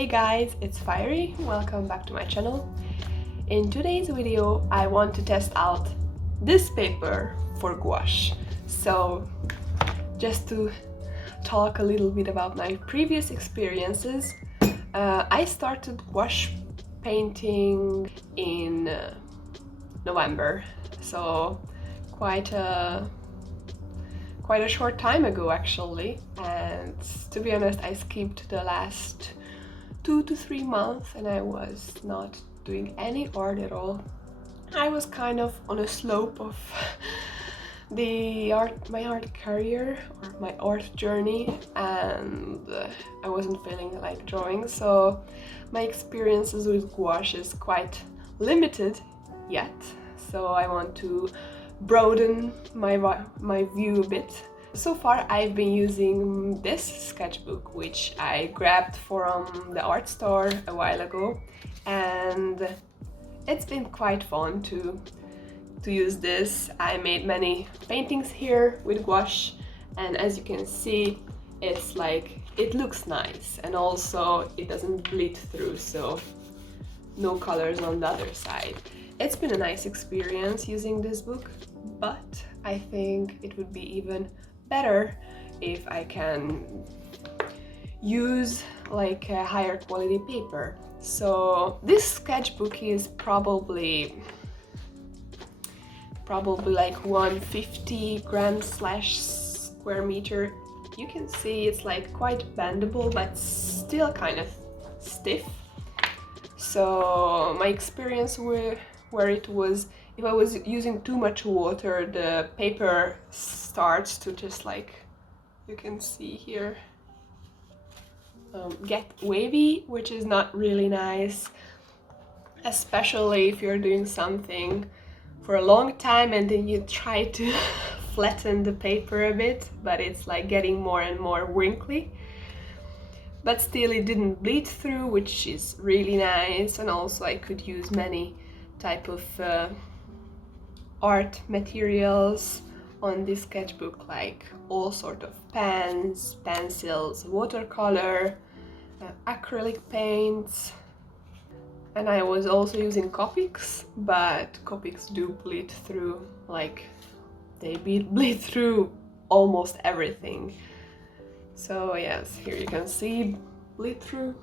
Hey guys, it's Fyriee. Welcome back to my channel. In today's video I want to test out this paper for gouache. So just to talk a little bit about my previous experiences, I started gouache painting in November, so quite a short time ago actually, and to be honest I skipped the last 2 to 3 months and I was not doing any art at all. I was kind of on a slope of my art career or my art journey, and I wasn't feeling like drawing, so my experiences with gouache is quite limited yet, so I want to broaden my view a bit. So far I've been using this sketchbook, which I grabbed from the art store a while ago, and it's been quite fun to use this. I made many paintings here with gouache, and as you can see, it's like, it looks nice, and also it doesn't bleed through, so no colors on the other side. It's been a nice experience using this book, but I think it would be even better if I can use like a higher quality paper. So this sketchbook is probably like 150 grams/square meter. You can see it's like quite bendable but still kind of stiff. So my experience where it was, if I was using too much water, the paper starts to just, like you can see here, get wavy, which is not really nice, especially if you're doing something for a long time and then you try to flatten the paper a bit, but it's like getting more and more wrinkly. But still it didn't bleed through, which is really nice, and also I could use many type of art materials on this sketchbook, like all sort of pens, pencils, watercolor, acrylic paints, and I was also using Copics, but Copics do bleed through, like they bleed through almost everything. So yes, here you can see bleed through.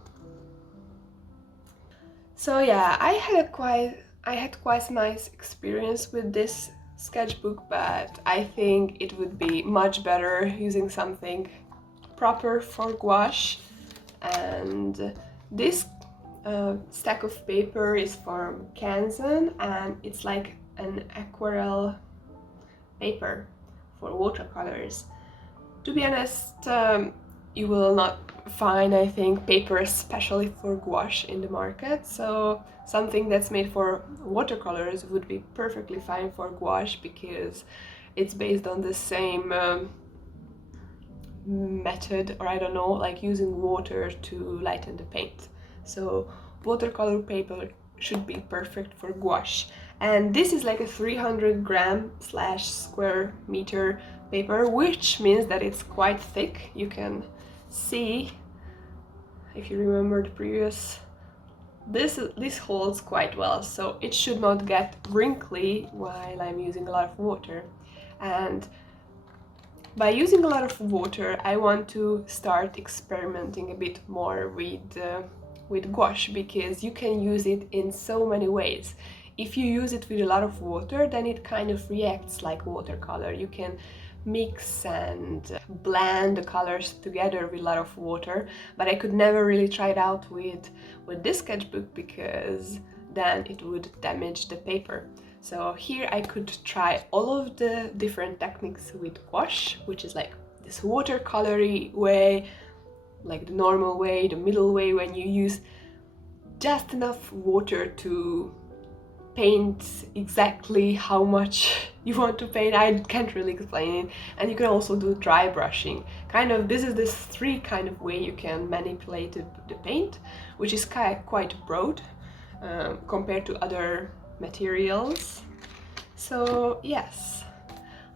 So yeah, I had quite a nice experience with this sketchbook, but I think it would be much better using something proper for gouache. And this stack of paper is from Canson, and it's like an aquarelle paper for watercolors. To be honest, you will not find, I think, paper especially for gouache in the market, so something that's made for watercolors would be perfectly fine for gouache, because it's based on the same method, or I don't know, like using water to lighten the paint. So watercolor paper should be perfect for gouache. And this is like a 300 gram/square meter paper, which means that it's quite thick. You can see, if you remember the previous, this holds quite well, so it should not get wrinkly while I'm using a lot of water. And by using a lot of water, I want to start experimenting a bit more with gouache, because you can use it in so many ways. If you use it with a lot of water, then it kind of reacts like watercolor. You can mix and blend the colors together with a lot of water, but I could never really try it out with this sketchbook, because then it would damage the paper. So here I could try all of the different techniques with gouache, which is like this watercolory way, like the normal way, the middle way, when you use just enough water to paint exactly how much you want to paint. I can't really explain it. And you can also do dry brushing. Kind of, this is this 3 kind of way you can manipulate the paint, which is quite broad compared to other materials. So yes,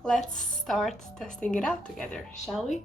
let's start testing it out together, shall we?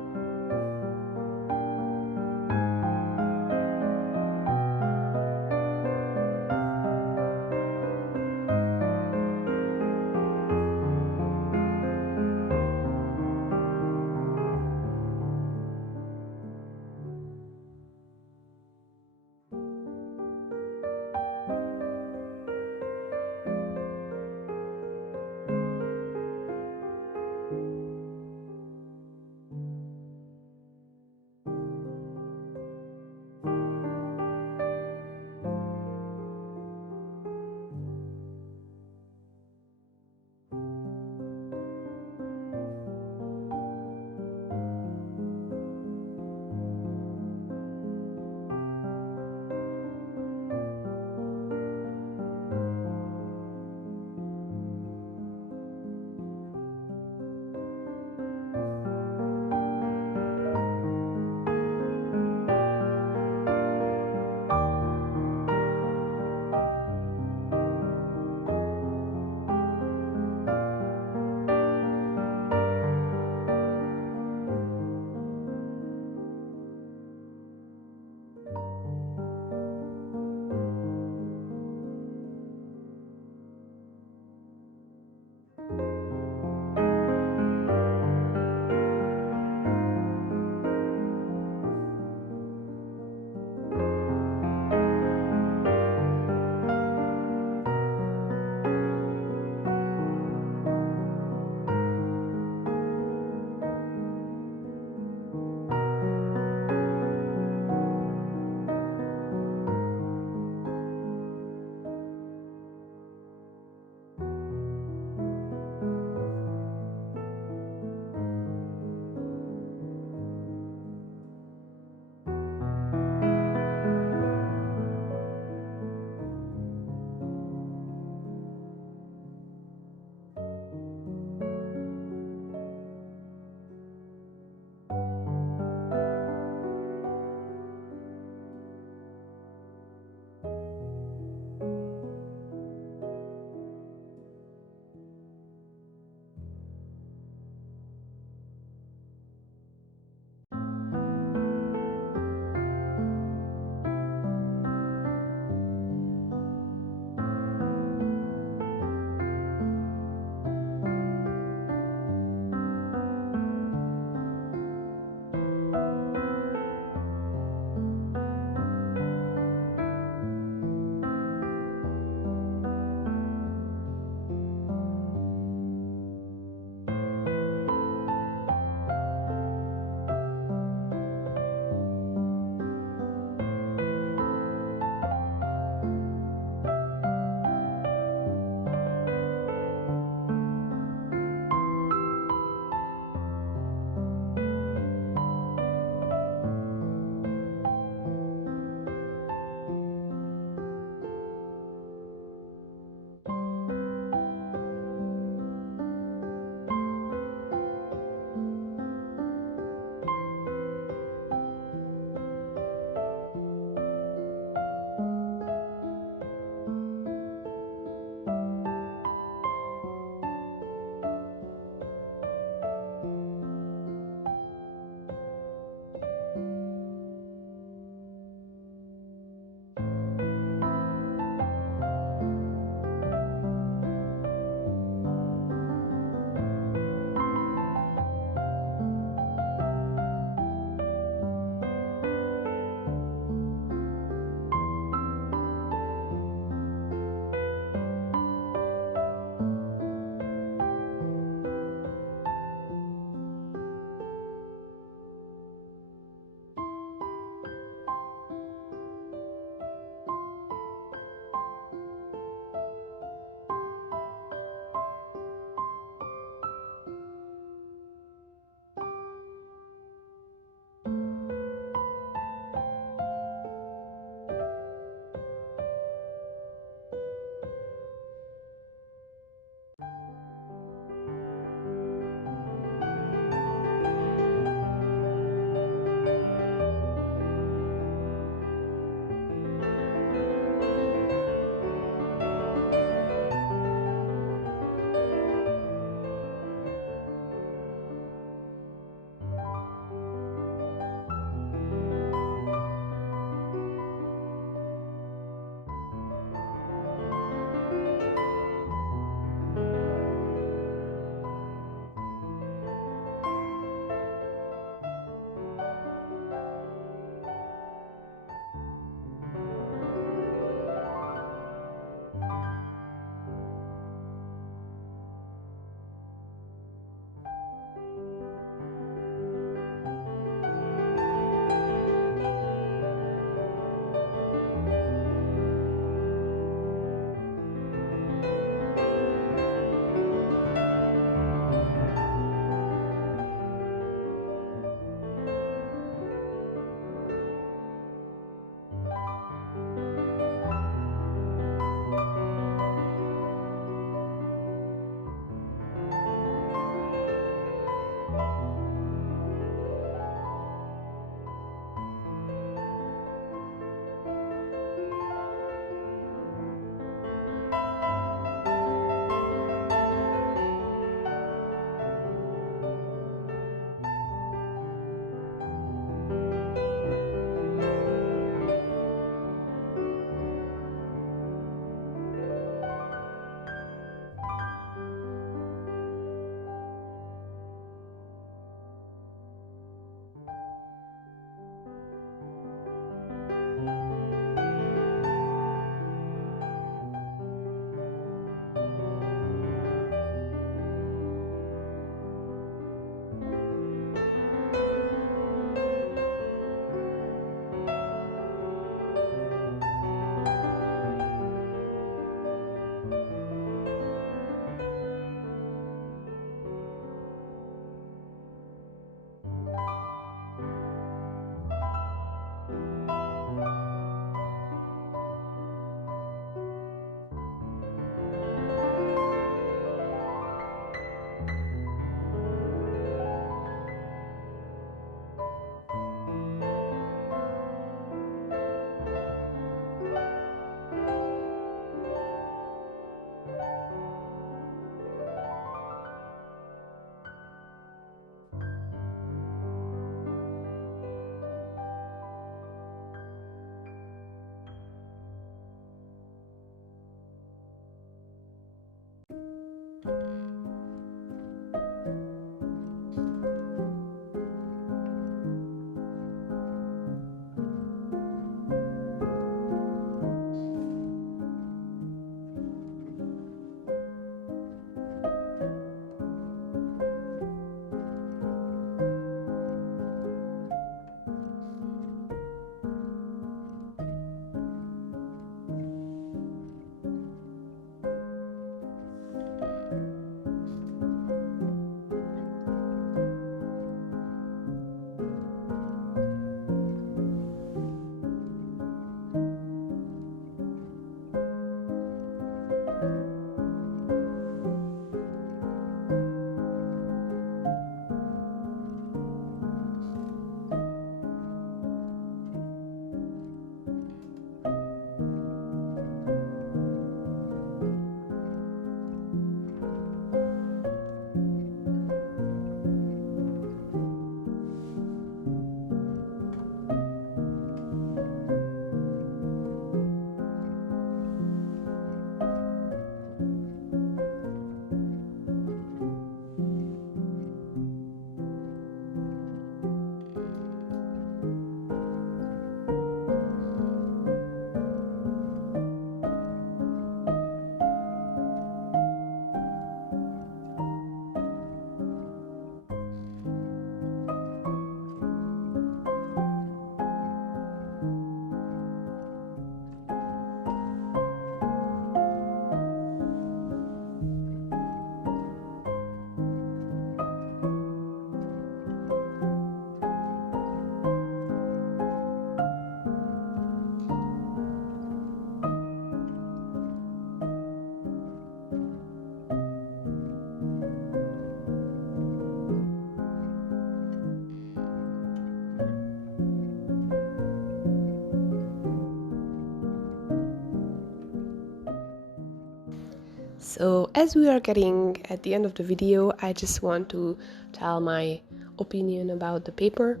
So as we are getting at the end of the video, I just want to tell my opinion about the paper.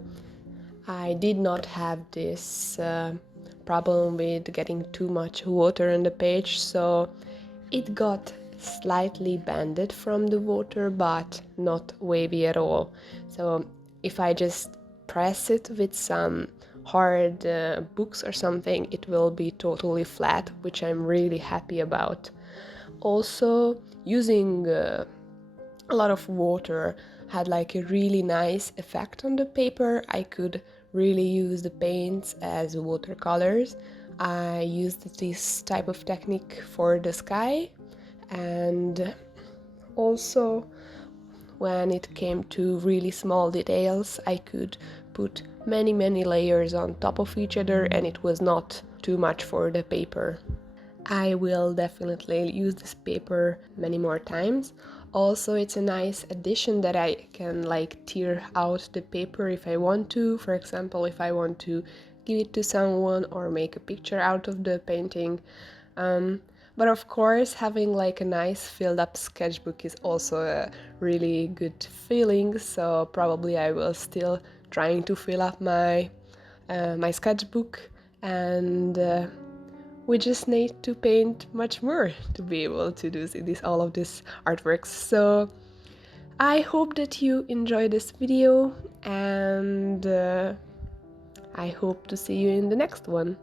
I did not have this problem with getting too much water on the page, so it got slightly bended from the water, but not wavy at all. So if I just press it with some hard books or something, it will be totally flat, which I'm really happy about. Also, using a lot of water had like a really nice effect on the paper. I could really use the paints as watercolors. I used this type of technique for the sky, and also when it came to really small details, I could put many layers on top of each other, and it was not too much for the paper. I will definitely use this paper many more times. Also, it's a nice addition that I can like tear out the paper if I want to. For example, if I want to give it to someone or make a picture out of the painting. But of course, having like a nice filled up sketchbook is also a really good feeling. So probably I will still trying to fill up my my sketchbook, and we just need to paint much more to be able to do all of these artworks. So I hope that you enjoy this video, and I hope to see you in the next one.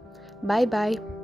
Bye bye!